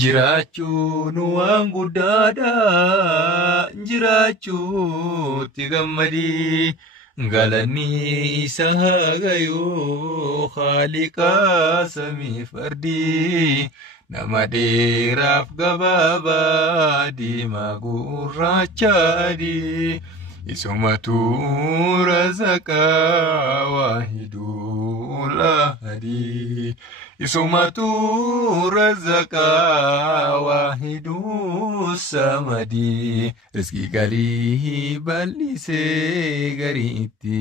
Jiraachuun waan guddaadha, jiraachuutti gammadii. Galanni isa hagayoo Haaliqaa samiif ardii. Nama dheeraaf gabaabaa diimaa gurraacha adii. Isumatu razaqaa waahiduu lahadii. Isumatu razaqaa waahiduu samadii. Rizqii garii bal'isee garii itti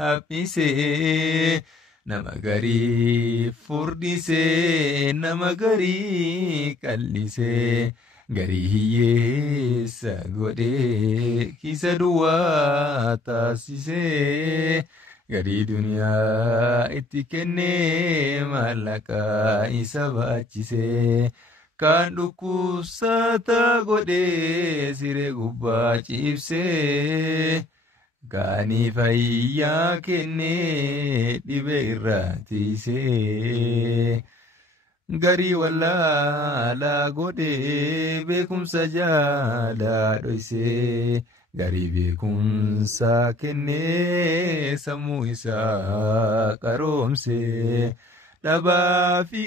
haphisee. Nama garii furdisee nama garii qal'isee. Garii hiyyeessa godhee kisa duwwaa taasisee. Garii duniyaa itti kennee maallaqaa isa baachisee. Kan dhukkubsataa godhee siree gubbaa ciibsee. Kaanii fayyaa kennee dhibee irraa tiisee. Garii wallaalaa godhee beekumsa jaalaa dhoysee. Garii beekumsa kennee sammuu isaa qaroomsee. Dhabaa fi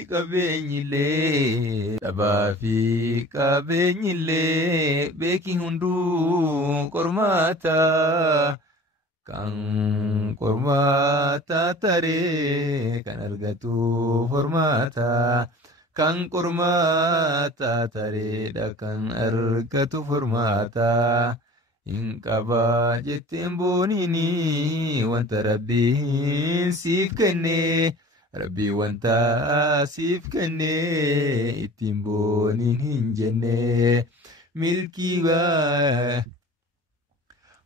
qabeenyillee beeki hunduu qormaata. Kan qormaata taree kan argatu formaata. Kan qormaata tareedha kan argatu formaata. Hin qabaa jetteen booniini wanta rabbiin siif kennee. Rabbiin wanta siif kennee ittiin booniin hin jennee.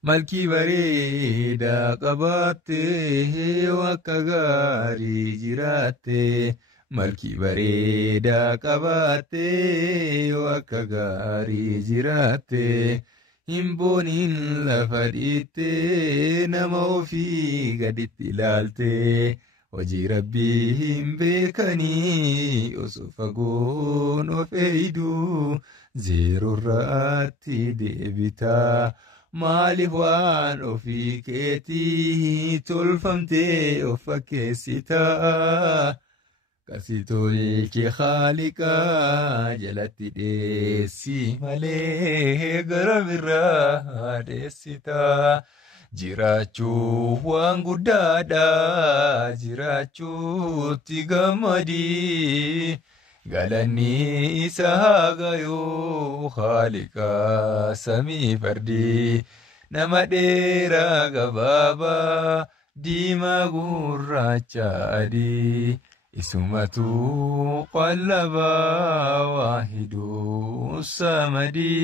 Malkii bareedaa qabaattee akka gaarii jiraattee. Malkii bareedaa qabaattee akka gaarii jiraattee. Hin booniin lafa dhiittee nama ofii gaditti ilaaltee. Hojii rabbii hin beekanii osoo fagoon of eeyduu. Zeerorraatti deebitaa. Maaliif waan ofii keetii tolfamtee of fakkeessitaa. Kasi tolche Haaliqaa jalatti dheessi malee gara biraa dheessitaa. Jiraachuu waan guddaadha, jiraachuutti gammadii. Galanni isa hagayoo Haaliqaa samiif ardii. Nama dheeraa gabaabaa diimaa gurraacha adii. Isumatu qallabaa waahiduu samadii.